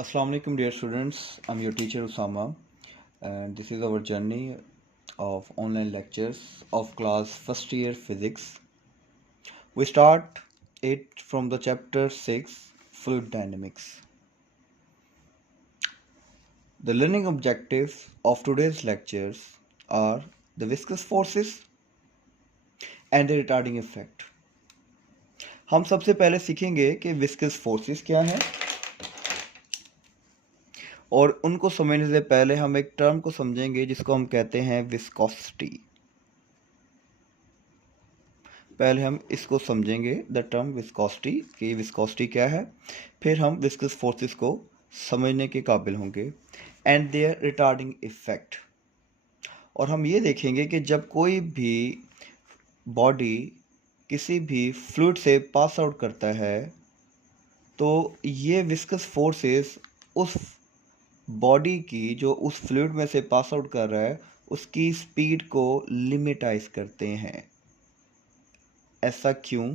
Assalamu alaikum dear students, I'm your teacher Usama and this is our journey of online lectures of class first year physics. We start it from the chapter 6 fluid dynamics. The learning objectives of today's lectures are the viscous forces and the retarding effect. हम सबसे पहले सीखेंगे कि viscous forces क्या हैं और उनको समझने से पहले हम एक टर्म को समझेंगे जिसको हम कहते हैं विस्कोसिटी। पहले हम इसको समझेंगे द टर्म विस्कोसिटी कि विस्कोसिटी क्या है, फिर हम विस्कस फोर्सेस को समझने के काबिल होंगे एंड देयर रिटार्डिंग इफेक्ट। और हम ये देखेंगे कि जब कोई भी बॉडी किसी भी फ्लूइड से पास आउट करता है तो ये विस्कस फोर्सेस उस बॉडी की जो उस फ्लूइड में से पास आउट कर रहा है उसकी स्पीड को लिमिटाइज करते हैं। ऐसा क्यों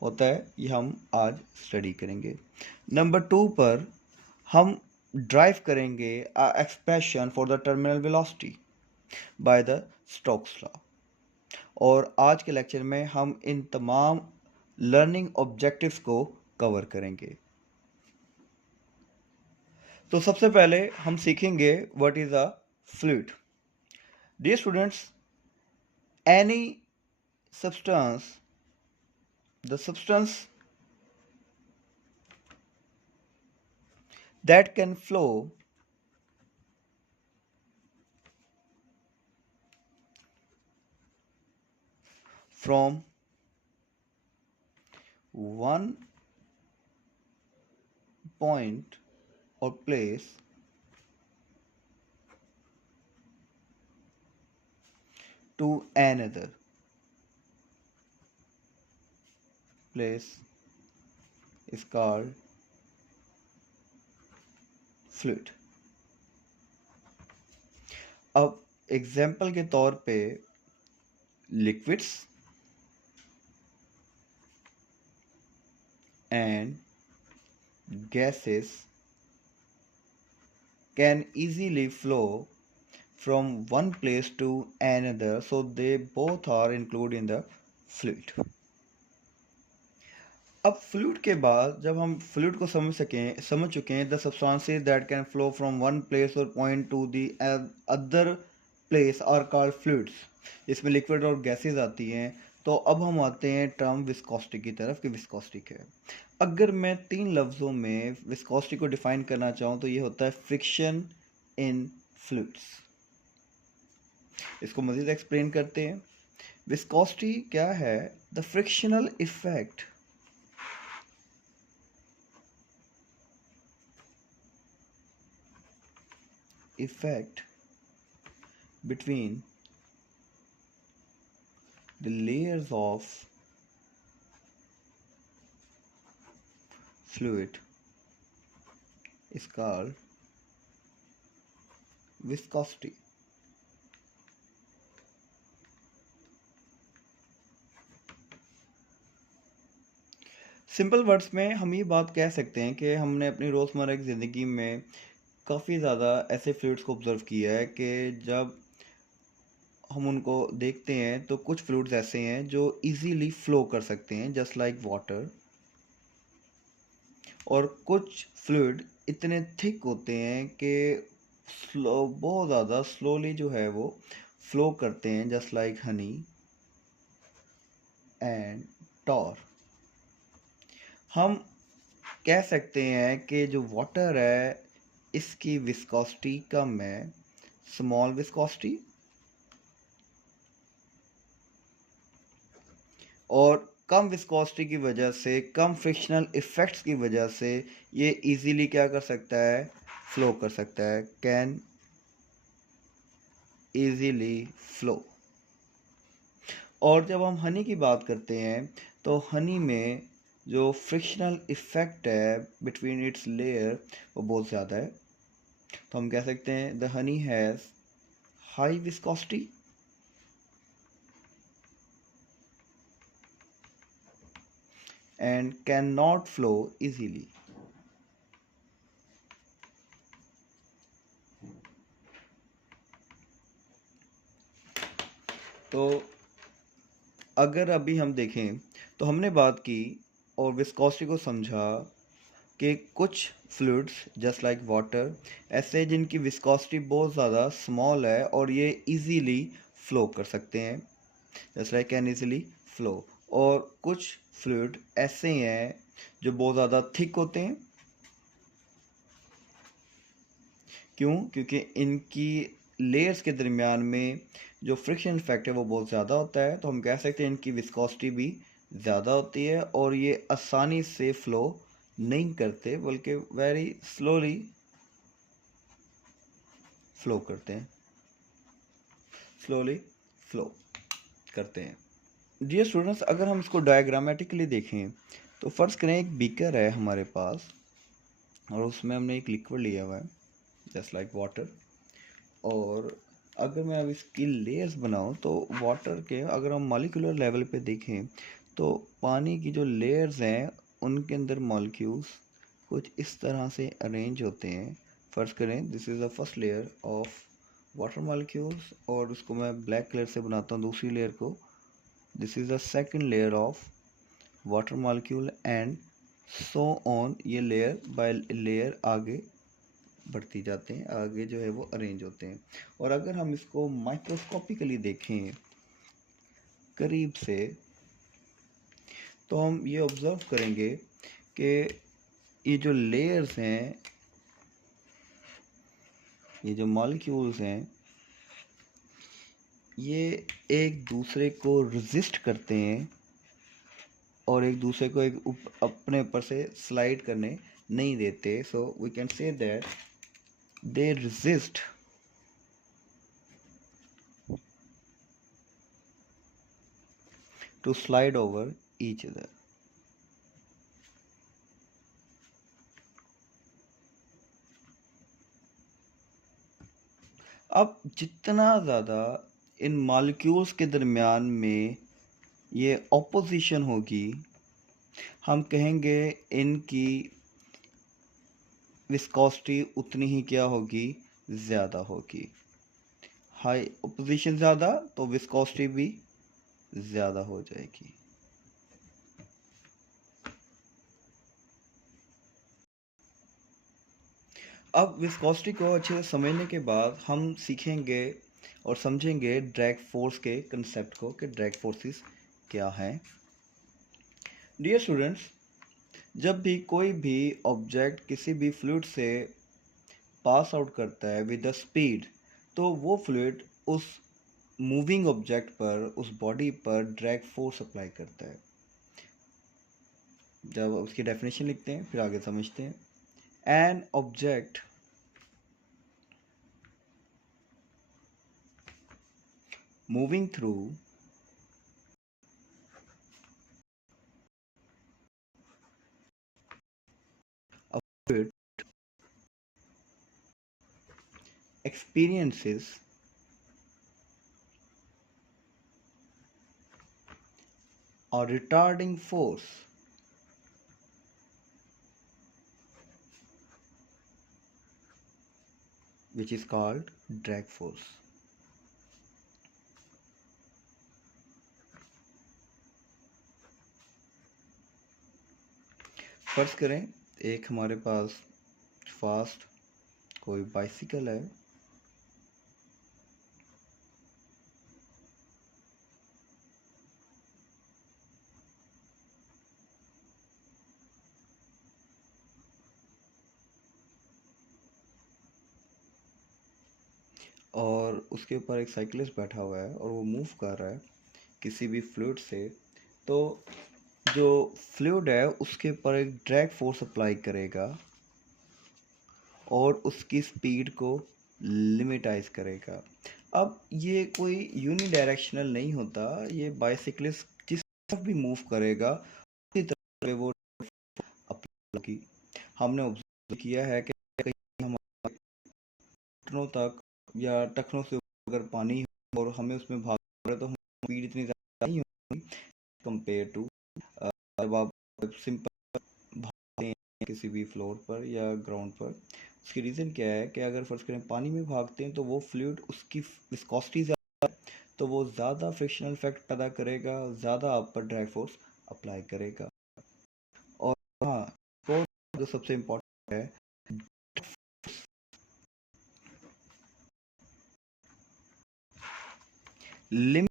होता है ये हम आज स्टडी करेंगे। नंबर 2 पर हम ड्राइव करेंगे expression for the terminal velocity by the Stokes law. और आज के लेक्चर में हम इन तमाम लर्निंग ऑब्जेक्टिव्स को कवर करेंगे। तो सबसे पहले हम सीखेंगे what is a fluid. Dear students, any substance the substance that can flow from one point or place to another place is called fluid। अब एग्जाम्पल के तौर पे liquids and gases can easily flow from one place to another, so they both are included in the fluid। अब fluid के बाद जब हम fluid को समझ चुके हैं the substances that can flow from one place और point to the other place are called fluids, इसमें लिक्विड और गैसेस आती हैं। तो अब हम आते हैं टर्म विस्कोसिटी की तरफ कि विस्कोसिटी क्या है। अगर मैं 3 लफ्ज़ों में विस्कोसिटी को डिफाइन करना चाहूँ तो ये होता है फ्रिक्शन इन फ्लूइड्स। इसको मज़ीद एक्सप्लेन करते हैं। विस्कोसिटी क्या है? The frictional effect between the layers of fluid is called viscosity। Simple words में हम ये बात कह सकते हैं कि हमने अपनी रोज़मर्रा की ज़िंदगी में काफ़ी ज़्यादा ऐसे फ्लूइड्स को ऑब्ज़र्व किया है कि जब हम उनको देखते हैं तो कुछ फ्लूइड्स ऐसे हैं जो इजीली फ्लो कर सकते हैं जस्ट लाइक वाटर, और कुछ फ्लूइड इतने थिक होते हैं कि बहुत ज़्यादा स्लोली जो है वो फ्लो करते हैं just like honey and tar. हम कह सकते हैं कि जो वाटर है इसकी विस्कोसिटी कम है, स्मॉल विस्कोसिटी, और कम विस्कोसिटी की वजह से, कम फ्रिक्शनल इफेक्ट्स की वजह से ये इजीली क्या कर सकता है? फ्लो कर सकता है, कैन इजीली फ्लो। और जब हम हनी की बात करते हैं तो हनी में जो फ्रिक्शनल इफेक्ट है बिटवीन इट्स लेयर वो बहुत ज़्यादा है। तो हम कह सकते हैं the honey has high viscosity and cannot flow easily। तो अगर अभी हम देखें तो हमने बात की और विस्कोसिटी को समझा कि कुछ फ्लूइड्स जस्ट लाइक वाटर ऐसे जिनकी विस्कोसिटी बहुत ज़्यादा स्मॉल है और ये इजीली फ्लो कर सकते हैं, just like can easily flow. और कुछ फ्लूइड ऐसे हैं जो बहुत ज़्यादा थिक होते हैं। क्यों? क्योंकि इनकी लेयर्स के दरमियान में जो फ्रिक्शन इफेक्ट है वो बहुत ज़्यादा होता है, तो हम कह सकते हैं इनकी विस्कोसिटी भी ज़्यादा होती है और ये आसानी से फ्लो नहीं करते बल्कि वेरी स्लोली फ्लो करते हैं, स्लोली फ्लो करते हैं। डियर स्टूडेंट्स, अगर हम इसको डायग्रामेटिकली देखें तो फर्ज करें एक बीकर है हमारे पास और उसमें हमने एक लिक्विड लिया हुआ है जस्ट लाइक वाटर। और अगर मैं अब इसकी लेयर्स बनाऊं तो वाटर के अगर हम मॉलिक्यूलर लेवल पे देखें तो पानी की जो लेयर्स हैं उनके अंदर मॉलिक्यूल्स कुछ इस तरह से अरेंज होते हैं। फर्ज करें this is the first layer of water molecules और उसको मैं ब्लैक कलर से बनाता हूँ दूसरी लेयर को। This is the second layer of water molecule and so on, ये लेयर बाय लेयर आगे बढ़ती जाते हैं, आगे जो है वो अरेंज होते हैं। और अगर हम इसको माइक्रोस्कोपिकली देखें करीब से तो हम ये ऑब्जर्व करेंगे कि ये जो लेयर्स हैं, ये जो मॉलिक्यूल्स हैं, ये एक दूसरे को रेजिस्ट करते हैं और एक दूसरे को अपने ऊपर से स्लाइड करने नहीं देते। So we can say that they resist to slide over each other. अब जितना ज़्यादा इन मॉलिक्यूल्स के दरमियान में ये ऑपोजिशन होगी हम कहेंगे इनकी विस्कोसिटी उतनी ही क्या होगी, ज़्यादा होगी। हाई ऑपोजिशन ज़्यादा तो विस्कोसिटी भी ज़्यादा हो जाएगी। अब विस्कोसिटी को अच्छे से समझने के बाद हम सीखेंगे और समझेंगे ड्रैग फोर्स के कंसेप्ट को कि ड्रैग फोर्सेस क्या हैं। डियर स्टूडेंट्स, जब भी कोई भी ऑब्जेक्ट किसी भी फ्लूइड से पास आउट करता है विद द स्पीड तो वो फ्लूइड उस मूविंग ऑब्जेक्ट पर, उस बॉडी पर ड्रैग फोर्स अप्लाई करता है। जब उसकी डेफिनेशन लिखते हैं फिर आगे समझते हैं। An object moving through a fluid experiences a retarding force which is called drag force. फर्ज करें एक हमारे पास फास्ट कोई बाइसिकल है और उसके ऊपर एक साइकिलिस्ट बैठा हुआ है और वो मूव कर रहा है किसी भी फ्लूइड से। तो जो फ्लूइड है उसके ऊपर एक ड्रैग फोर्स अप्लाई करेगा और उसकी स्पीड को लिमिटाइज करेगा। अब ये कोई यूनी डायरेक्शनल नहीं होता, ये बाइसिकलिस्ट जिस तरफ भी मूव करेगा उसी तरफ वो अप्लाई की। हमने ऑब्जर्व किया है कि कहीं हमारे घुटनों तक या टखनों से अगर पानी है और हमें उसमें भाग रहा है तो हमारी स्पीड इतनी ज़्यादा नहीं होगी कंपेयर टू जब आप सिंपल भागते हैं किसी भी फ्लोर पर या ग्राउंड पर। उसकी रीज़न क्या है कि अगर फर्ज करें पानी में भागते हैं तो वो फ्लूइड उसकी विस्कोसिटी ज़्यादा है तो वो ज़्यादा फ्रिक्शनल इफेक्ट पैदा करेगा, ज़्यादा आप पर ड्रैग फोर्स अप्लाई करेगा। और हाँ, और जो सबसे इम्पोर्टेंट है, लिमिट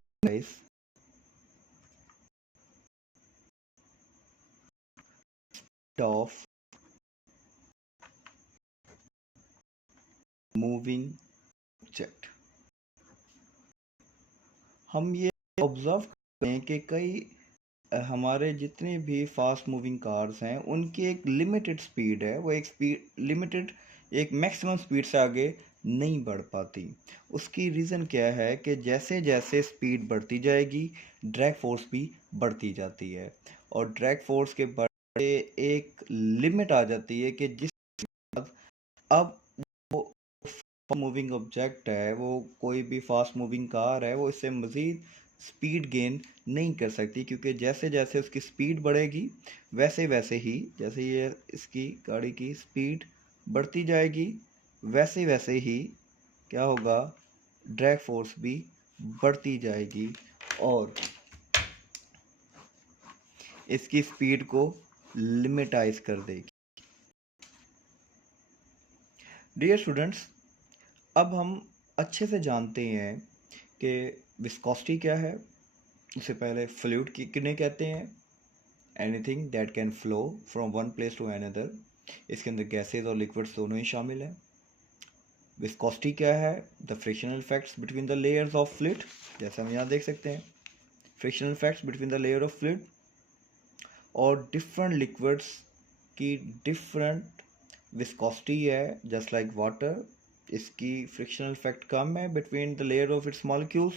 ऑफ मूविंग ऑब्जेक्ट। हम ये ऑब्जर्व करें कि कई हमारे जितने भी फास्ट मूविंग कार्स हैं उनकी एक लिमिटेड स्पीड है, वो एक स्पीड लिमिटेड, एक मैक्सिमम स्पीड से आगे नहीं बढ़ पाती। उसकी रीज़न क्या है कि जैसे जैसे स्पीड बढ़ती जाएगी ड्रैग फोर्स भी बढ़ती जाती है, और ड्रैग फोर्स के बढ़े एक लिमिट आ जाती है कि जिस अब वो मूविंग ऑब्जेक्ट है, वो कोई भी फास्ट मूविंग कार है, वो इससे मज़ीद स्पीड गेन नहीं कर सकती, क्योंकि जैसे जैसे उसकी स्पीड बढ़ेगी वैसे वैसे ही, जैसे ये इसकी गाड़ी की स्पीड बढ़ती जाएगी वैसे वैसे ही क्या होगा, ड्रैग फोर्स भी बढ़ती जाएगी और इसकी स्पीड को लिमिटाइज कर देगी। डियर स्टूडेंट्स, अब हम अच्छे से जानते हैं कि विस्कोसिटी क्या है। उससे पहले फ्लूइड किन्हें कहते हैं? Anything that can flow from one place to another. इसके अंदर गैसेज और लिक्विड्स दोनों ही शामिल हैं। विस्कोसिटी क्या है? The frictional effects between the layers of fluid, जैसे हम यहाँ देख सकते हैं, frictional effects between the layer of fluid. और डिफरेंट लिक्विड्स की डिफरेंट विस्कोसिटी है, जस्ट लाइक वाटर। इसकी फ्रिक्शनल इफेक्ट कम है between the layer of its molecules,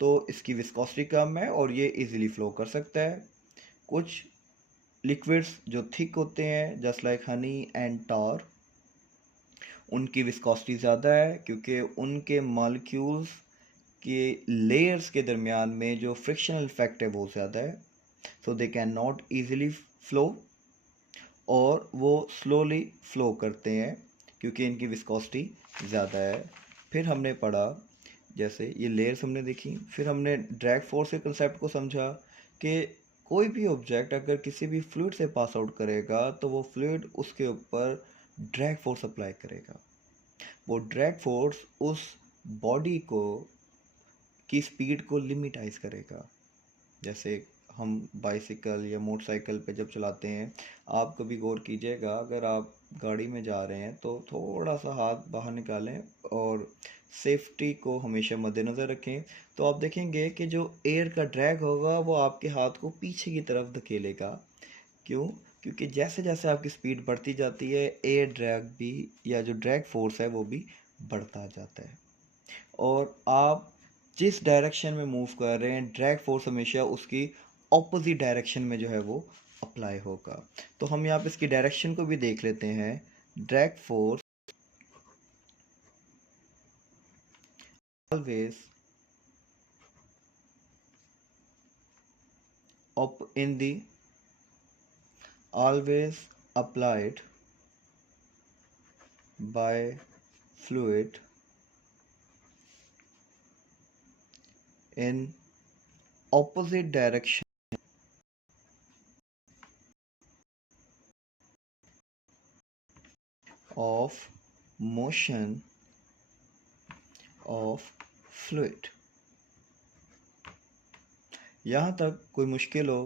तो इसकी विस्कोसिटी कम है और ये इजीली फ्लो कर सकता है। कुछ लिक्विड्स जो थिक होते हैं, जस्ट लाइक हनी एंड टार, उनकी विस्कोसिटी ज़्यादा है क्योंकि उनके मॉलिक्यूल्स के लेयर्स के दरमियान में जो फ्रिक्शनल इफेक्ट है वो ज़्यादा है, so they can not easily flow, और वो स्लोली फ्लो करते हैं क्योंकि इनकी विस्कोसिटी ज़्यादा है। फिर हमने पढ़ा, जैसे ये लेयर्स हमने देखी, फिर हमने ड्रैग फोर्स के कंसेप्ट को समझा कि कोई भी ऑब्जेक्ट अगर किसी भी फ्लूइड से पास आउट करेगा तो वो फ्लूइड उसके ऊपर ड्रैग फोर्स अप्लाई करेगा। वो ड्रैग फोर्स उस बॉडी को की स्पीड को लिमिटाइज करेगा। जैसे हम बाइसिकल या मोटरसाइकिल पे जब चलाते हैं, आप कभी गौर कीजिएगा, अगर आप गाड़ी में जा रहे हैं तो थोड़ा सा हाथ बाहर निकालें और सेफ्टी को हमेशा मद्देनज़र रखें, तो आप देखेंगे कि जो एयर का ड्रैग होगा वो आपके हाथ को पीछे की तरफ धकेलेगा। क्यों? क्योंकि जैसे जैसे आपकी स्पीड बढ़ती जाती है एयर ड्रैग भी, या जो ड्रैग फोर्स है वो भी बढ़ता जाता है, और आप जिस डायरेक्शन में मूव कर रहे हैं ड्रैग फोर्स हमेशा उसकी ऑपोजिट डायरेक्शन में जो है वो अप्लाई होगा। तो हम यहाँ पे इसकी डायरेक्शन को भी देख लेते हैं। Drag force always in the always applied by fluid in opposite direction of motion of fluid। यहाँ तक कोई मुश्किल हो?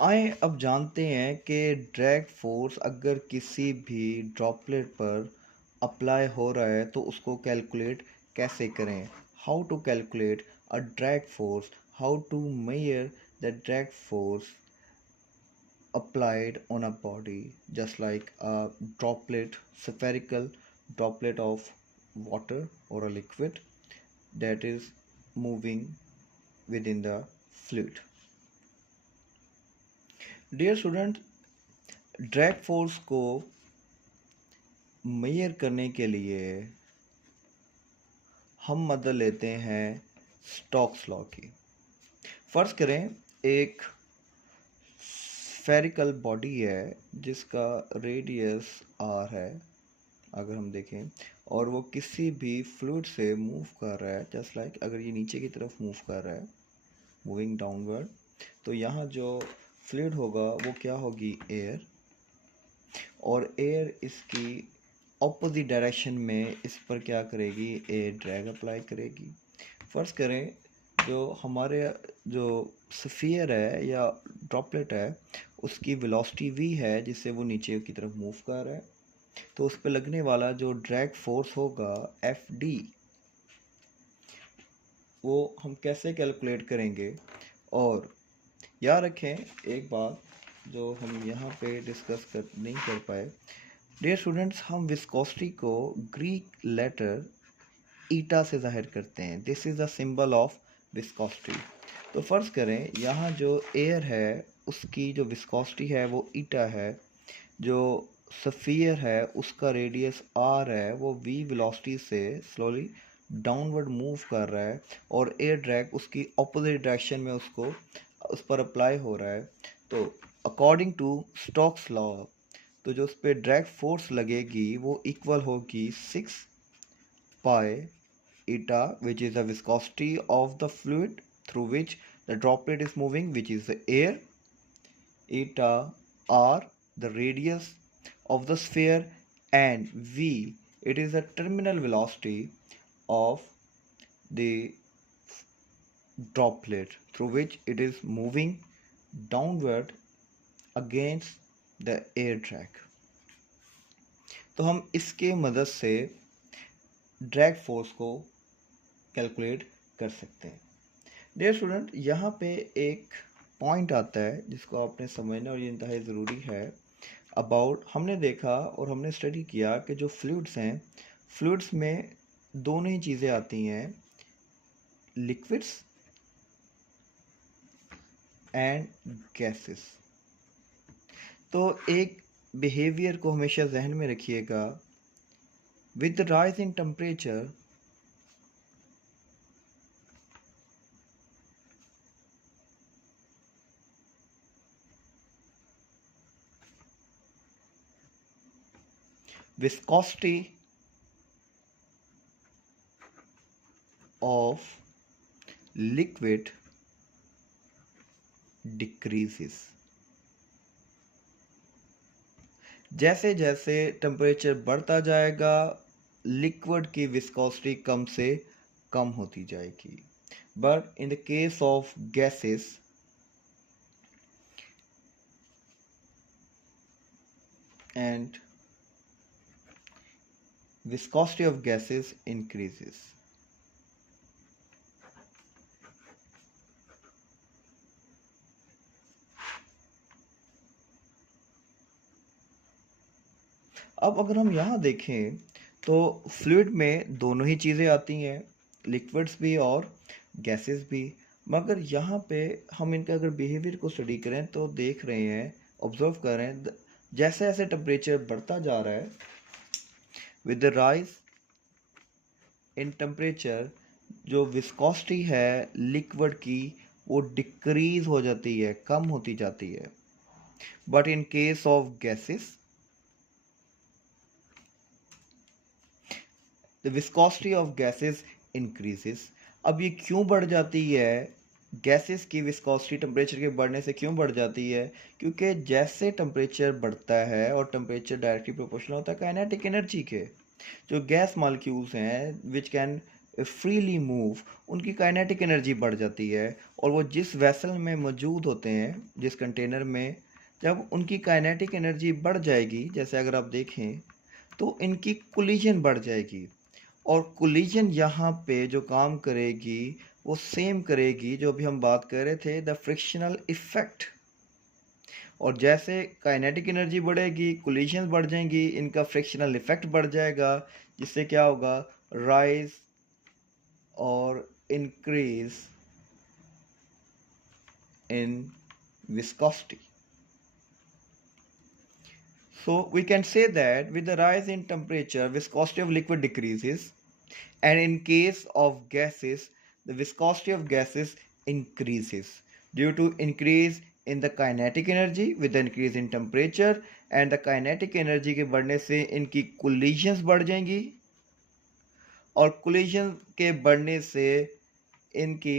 आए अब जानते हैं कि ड्रैग फोर्स अगर किसी भी ड्रॉपलेट पर अप्लाई हो रहा है तो उसको कैलकुलेट कैसे करें। How to calculate a drag force, how to measure the drag force applied on a body, just like a droplet, spherical droplet of water or a liquid that is moving within the fluid। Dear student, drag force को major करने के लिए हम मदद लेते हैं Stokes law की। फर्ज करें एक स्फेरिकल बॉडी है जिसका रेडियस r है, अगर हम देखें और वो किसी भी फ्लूइड से मूव कर रहा है, जस्ट लाइक अगर ये नीचे की तरफ मूव कर रहा है, मूविंग डाउनवर्ड, तो यहाँ जो फ्लूइड होगा वो क्या होगी, एयर, और एयर इसकी ऑपोजिट डायरेक्शन में इस पर क्या करेगी, एयर ड्रैग अप्लाई करेगी। फर्स्ट करें जो हमारे जो स्फीयर है या ड्रॉपलेट है उसकी वेलोसिटी v है जिससे वो नीचे की तरफ मूव कर रहा है, तो उस पर लगने वाला जो ड्रैग फोर्स होगा Fd, वो हम कैसे कैलकुलेट करेंगे। और याद रखें एक बात जो हम यहाँ पे डिस्कस नहीं कर पाए, डियर स्टूडेंट्स, हम विस्कोसिटी को ग्रीक लेटर ईटा से जाहिर करते हैं। This is the symbol of viscosity. तो फ़र्ज़ करें यहाँ जो एयर है उसकी जो विस्कोसिटी है वो ईटा है, जो स्फीयर है उसका रेडियस आर है, वो v वेलोसिटी से स्लोली डाउनवर्ड मूव कर रहा है और एयर ड्रैग उसकी ऑपोजिट डायरेक्शन में उस पर अप्लाई हो रहा है। तो अकॉर्डिंग टू स्टोक्स लॉ, तो जो उस पर ड्रैग फोर्स लगेगी वो इक्वल होगी 6 पाई eta, which is the viscosity of the fluid through which the droplet is moving, which is the air, eta r, the radius of the sphere, and v, it is the terminal velocity of the droplet through which it is moving downward against the air drag। तो हम इसके मदद से drag force को calculate कर सकते हैं। Dear student, यहाँ पे एक पॉइंट आता है जिसको आपने समझना और ये इंतहाई ज़रूरी है। अबाउट, हमने देखा और हमने स्टडी किया कि जो फ्लूइड्स हैं, फ्लूइड्स में दोनों ही चीज़ें आती हैं, लिक्विड्स एंड गैसेस। तो एक बिहेवियर को हमेशा जहन में रखिएगा, with the rise in temperature viscosity of liquid decreases। जैसे जैसे टेम्परेचर बढ़ता जाएगा लिक्विड की विस्कोसिटी कम से कम होती जाएगी। But in the case of gases and viscosity of gases increases। अब अगर हम यहाँ देखें तो फ्लूइड में दोनों ही चीज़ें आती हैं, लिक्विड्स भी और गैसेस भी। मगर यहाँ पे हम इनका अगर बिहेवियर को स्टडी करें तो देख रहे हैं, ऑब्जर्व कर रहे हैं, जैसे जैसे टेम्परेचर बढ़ता जा रहा है, with the rise in temperature जो विस्कोसिटी है लिक्विड की वो डिक्रीज हो जाती है, कम होती जाती है। But in case of gases the viscosity of gases increases. अब ये क्यों बढ़ जाती है, गैसेस की विस्कोसिटी टेम्परेचर के बढ़ने से क्यों बढ़ जाती है? क्योंकि जैसे टेम्परेचर बढ़ता है और टेम्परेचर डायरेक्टली प्रोपोर्शनल होता है काइनेटिक एनर्जी के, जो गैस मॉलिक्यूल्स हैं विच कैन फ्रीली मूव, उनकी काइनेटिक एनर्जी बढ़ जाती है। और वो जिस वेसल में मौजूद होते हैं, जिस कंटेनर में, जब उनकी काइनेटिक एनर्जी बढ़ जाएगी, जैसे अगर आप देखें तो इनकी कोलिजन बढ़ जाएगी। और कोलिजन यहाँ पे जो काम करेगी वो सेम करेगी जो अभी हम बात कर रहे थे, द फ्रिक्शनल इफेक्ट। और जैसे काइनेटिक एनर्जी बढ़ेगी, कोलिजन बढ़ जाएंगी, इनका फ्रिक्शनल इफेक्ट बढ़ जाएगा, जिससे क्या होगा, राइज और increase in viscosity. So we can say that with the rise in temperature, viscosity of liquid decreases, and in case of gases, the viscosity of gases increases due to increase in the kinetic energy with increase in temperature, and the kinetic energy के बढ़ने से इनकी collisions बढ़ जाएंगी, और collision के बढ़ने से इनकी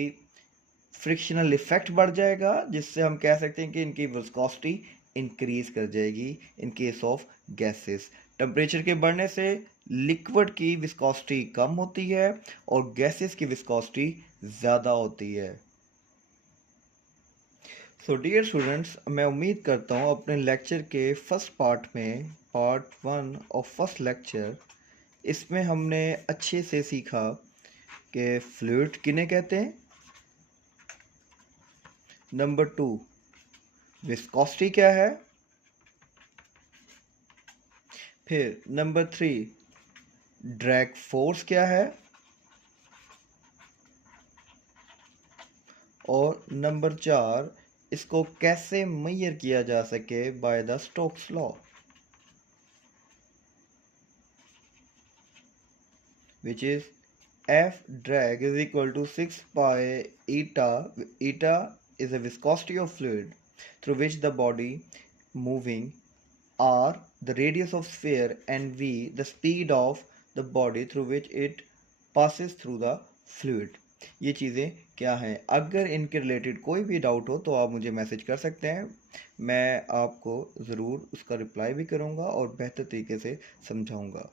फ्रिक्शनल इफेक्ट बढ़ जाएगा, जिससे हम कह सकते हैं कि इनकी विस्कोसिटी इंक्रीज कर जाएगी in case of gases. Temperature के बढ़ने से लिक्विड की विस्कोसिटी कम होती है और गैसेस की विस्कोसिटी ज़्यादा होती है। सो डियर स्टूडेंट्स, मैं उम्मीद करता हूँ अपने लेक्चर के फर्स्ट पार्ट में, पार्ट 1 ऑफ फर्स्ट लेक्चर, इसमें हमने अच्छे से सीखा कि फ्लूइड किन्हें कहते हैं, नंबर 2 विस्कोसिटी क्या है, फिर नंबर 3 ड्रैग फोर्स क्या है, और नंबर 4 इसको कैसे मेजर किया जा सके by the Stokes law, which is F drag is equal to 6 pi eta. Eta is the viscosity of fluid through which the body moving, R the radius of sphere, and V the speed of the body through which it passes through the fluid. ये चीज़ें क्या हैं? अगर इनके related कोई भी doubt हो तो आप मुझे मैसेज कर सकते हैं, मैं आपको ज़रूर उसका रिप्लाई भी करूँगा और बेहतर तरीके से समझाऊँगा।